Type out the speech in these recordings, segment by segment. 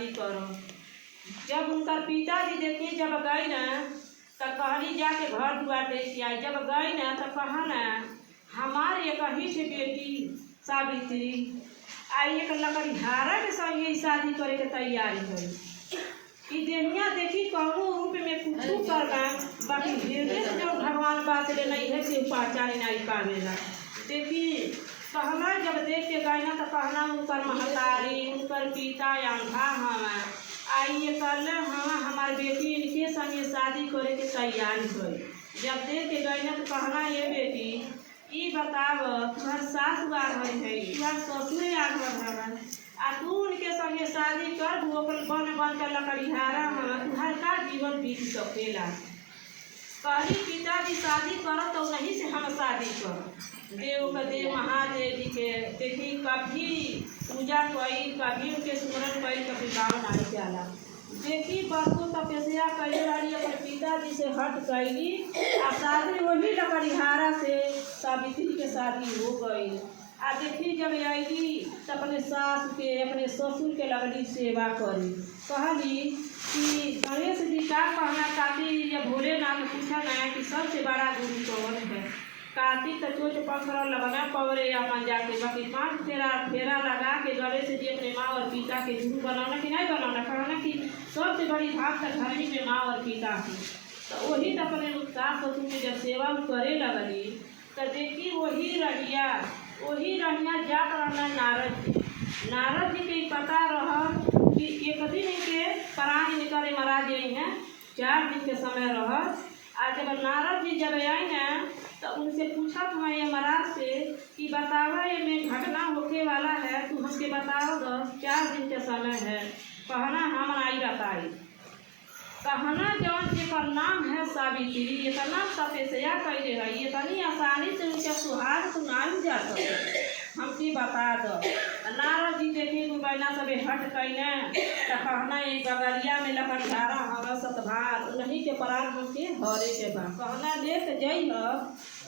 शादी करो। जब उनकर पिताजी देखी जब गई ना तो कहली जाके घर दुआर देख आई। जब गई ना तो कहा ना हमारे एक ही से बेटी सावित्री आई एक लकड़ीहारा के संगे शादी करे के तैयारी हुई। कि देहिया देखी कौनो रूप में कुछ करना बाकी हृदय से जो भगवान बात ले नहीं है कि पहचान नहीं पावेला। देखी कहना जब देख के गई ना तो कहना उनकर महतारी उनकर पिता अंधा हवा आइए कल हाँ हमारी बेटी इनके संगे शादी करे के तैयारी हुई। जब देख के गई ना तो कहना ये बेटी ये बताव तुम्हार सास बार है तुम्हार ससुर आग बढ़ आ तू उनके संगे शादी कर बन बन कर लकड़ीहारा हाँ तुम्हार का जीवन बीत सकेला। कहली पिताजी शादी करो तो नहीं से हम शादी करो। देव का देव महादेव जी के देखी कभी पूजा कई कभी उनके सुमरन कई कभी गाँव नहीं जाला। देखी बरसों तपस्या कैले वाली अपने पिताजी से हट गई आ शादी वही लकड़ीहारा से सावित्री के शादी हो गई। आ देखी जब आई तो अपने सास के अपने ससुर के लगली सेवा करी। कहली कि गणेश जी का कहना काती या भोलेनाथ पूछा ना कि सबसे बड़ा गुरु कौन है। कार्तिक चोच पकड़ लगना पवरे अपन जाके बाकी 5 फेरा लगा के गणेश जी अपने माँ और पिता के गुरु बनाना कि नहीं बनाना। कहना कि सबसे बड़ी भाग तक घर में माँ और पिता की। तो वही तो अपने सास ससुर की जब सेवा करे लगली तो देखी वही रहिया जात रहना नारद जी के पता रह कि एक दिन के प्राण निकले महाराज आई हैं 4 दिन के समय रह। आज जब नारद जी जब आई ना तो उनसे पूछा था ये महाराज से कि बतावा ये में घटना होके वाला है तू हमके बताओ 4 दिन के समय है। कहना हम आई बताई। कहना जौन जेकर नाम है सावित्री इतना तपस्या कैले है इतनी आसानी से उनके सुहाग सुनाई जाता हमकी बता दो। नारद जी देखी बहना सब हट कैने तो कहना एक बगलिया में लकड़ीहारा हवा सतभार उन्हीं के प्राण हमके हरे के बा। कहना लेके जाइ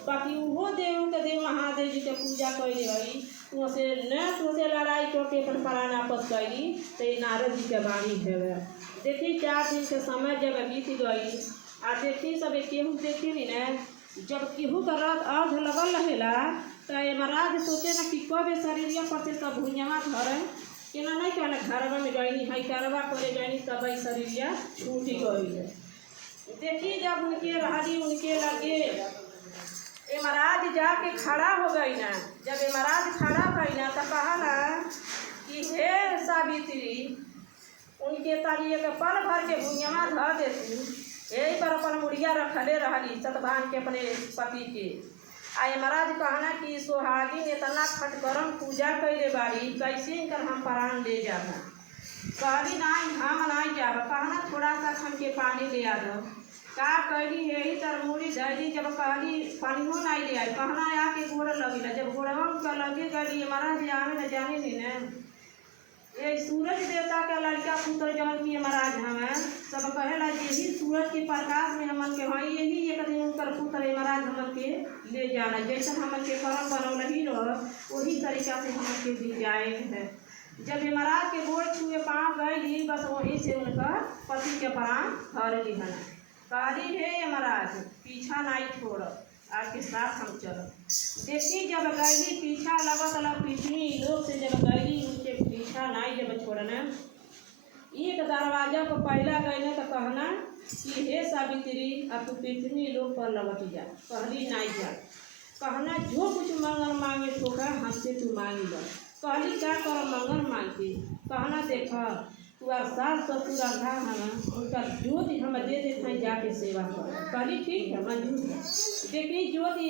बाकी वो देव के देव महादेव जी के पूजा कैले हई तुसे लड़ाई करके अपन प्राण आपस कैली तो नारद जी के वाणी है। देखी 4 दिन के समय जब बीत गई आ देखी सब केहू देखी नहीं ना जब केहू का रात अर्ध लगल रहेला तो महाराज सोचे ना कि कब शरीरिया पर से सब भुइया धरे केना नहीं कहना घरवा में गई है करवा करे गई तब शरीरिया छूटी गई। देखी जब उनके रहली उनके लगे महाराज जाके खड़ा हो गई ना। जब महाराज खड़ा गई ना तो कहा ना कि हे सावित्री उनके तारी एक पल भर के भुइया धर देती यही पर अपन मुड़िया रखले रहली सतभान के अपने पति के। आए महाराज कहना कि सोहागिन इतना खटगरम पूजा कैले बाड़ी कैसे इनकर हम प्राण ले जाना। कहली नहीं हम नहीं जाब। कहना थोड़ा सा हमके पानी ले आ दो। का कहली यही तर मुड़ी धैली जब कहली पानियों नहीं ले आई। कहना आके गोड़ लगी जब गोड़वा का लगे गली महाराज आवे न जाने नहीं न ये सूरज देवता के लड़का पुत्र जवन की महाराज हमें सब कहेला यही सूरज के प्रकाश में हमन के भाई यही एक दिन उनकर पुत्र महाराज हमन के ले जाना जैसे हमन के कर्म बनौल ही रह वही तरीका से हमन के दी जाए है। जब महाराज के गोड़ छुए पाँव गई बस वहीं से उनका पति के प्राण हर ली है। कहली हे महाराज पीछा नहीं छोड़ आपके साथ हम चलो। देखी जब गैली पीछा लगत पिछली लोग से जब गैली उनके पीछा नहीं जब छोड़ना एक दरवाजा पर पहला गई तो कहना कि हे सावित्री अब तू पिछली लोग पर लौट जा। कहली नहीं जा। कहना जो कुछ मंगल मांगे ठोका हमसे तू मांगी लो। कहली क्या कर मंगल मांगती। कहना देखा तुम्हार सास ससुर अंधा है उनका ज्योति हम दे देते हैं जाके सेवा कर। कहली ठीक है मंजूर है। देखी ज्योति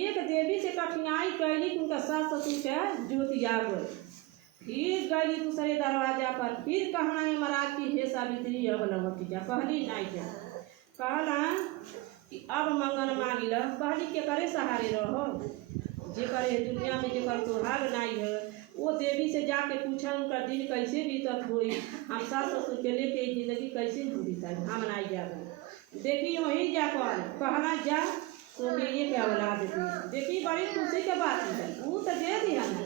एक देवी से कठिनाई कैली कि उनका सास ससुर के ज्योति आ गई। फिर गई दूसरे दरवाजा पर फिर कहना है महाराज की हे सावित्री अब लौट जा। कहली नहीं जा। कहना कि अब मंगल मांगी लो। कहली के करे सहारे रहो जे करे दुनिया में जेकर सुहाग नहीं है वो देवी से जाके पूछा उनका दिन कैसे बीतत हुई हम सास ससुर के लेके जिंदगी कैसे बीता हम नहीं जा रहे। देखी वहीं जाकर कहना जा तो ये क्या औलाद दी। देखी बड़ी खुशी के बात है वो तो दे दिया ना।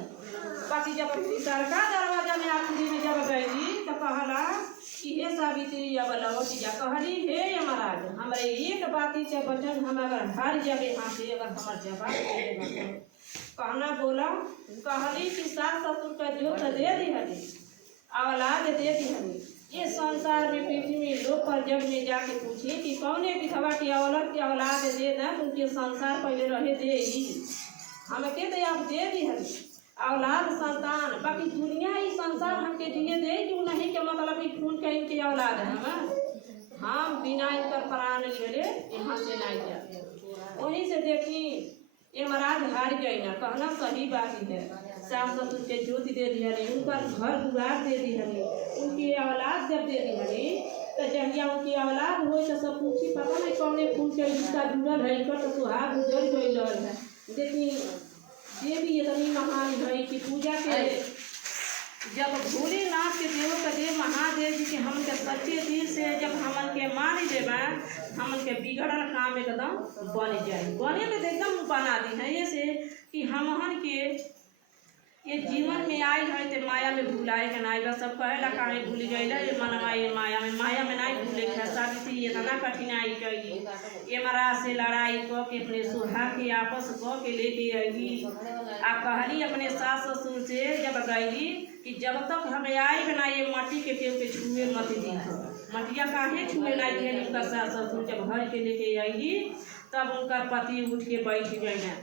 बाकी जब सरकार दरवाजा में आखिरी में जब गई तो सावित्री अब लौट जा कहली हे यमराज हमारे एक बाती के वचन हम अगर हार जावे यहाँ से अगर हमार जवाब देगा कहना बोला कहली कि सास ससुर का जोत दे दिहली औलाद दे दिहली ये संसार में पृथ्वी में लोग पर जग में जाके पूछे कि कौने विधवा की औलाद दे ना उनके संसार पहले रहे दे ही हमें कहते आप दे दिहली औलाद संतान बाकी दुनिया ही संसार हमके जिए दे क्यों नहीं के मतलब खून के इनकी औलाद है हम बिना इनकर प्राण ले यहाँ से नहीं जा वहीं से देखी ये महाराज हार गई ना कहना सही बात ही है सास ससुर के ज्योति दे दी हरी उनका घर दुआर दे दी हरी उनकी औलाद जब दे दी हरी तो जहिया उनकी औलाद हो तो सब पूछी पता नहीं कौन फूल के रिश्ता जुड़ल है इनका तो सुहाग उजड़ गई है देखी ये भी इतनी महान है कि पूजा के जब भोलेनाथ के देव का देव महादेव जी के हमन के सच्चे दिल से जब हमन के मान देवा हमन के बिगड़ल काम एकदम बन जाए बने तो एकदम बना दी है ये से कि हमन के ये जीवन में आई है तो माया में भूलाए के नाई बस सब कहेला काहे भूल गईला ये मनवा ये माया में नहीं भूले के सावित्री इतना कठिनाई कही ये महाराज से लड़ाई क के अपने सुहा के आपस क के लेके आई आ कहली अपने सास ससुर से जब गईली कि जब तक हमें आई बना ये मट्टी के केव के छुए मत दी मटिया काहे छुए नहीं थे उनका सास ससुर जब घर के लेके आईली तब उनका पति उठ के बैठ गई ना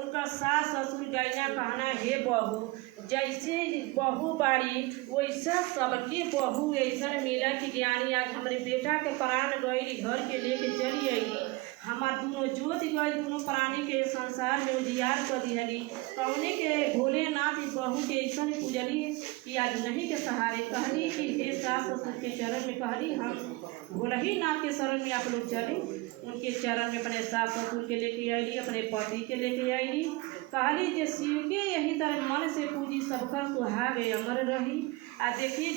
उनका सास ससुर गईना कहना हे बहू जैसे बहू बाड़ी वैसा सबके बहू ऐसा मिला कि ज्ञानी आज हमारे बेटा के प्राण गई घर के लेके चली आई हमार दोनों ज्योति गई दोनों प्राणी के संसार में उजियार कर दिहली कौने के भोलेनाथ बहू के ऐसा पूजली कि आज नहीं के सहारे कहली कि हे सास ससुर के चरण में कहली हम भोलही नाथ के शरण में आप लोग चली उनके चरण में अपने सास ससुर के लेके आईली अपने पति के लेके आईली कहली जे शिव के यही तरह मन से पूजी सबका सुहाग अमर रही आ देखिए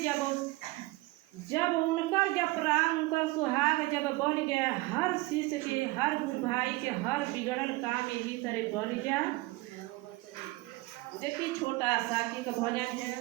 जब उनकर जब प्राण उनकर सुहाग जब बन गया हर शिष्य के हर गुरु भाई के हर बिगड़ल काम यही तरह बन जा देखिए छोटा सा की का भजन है।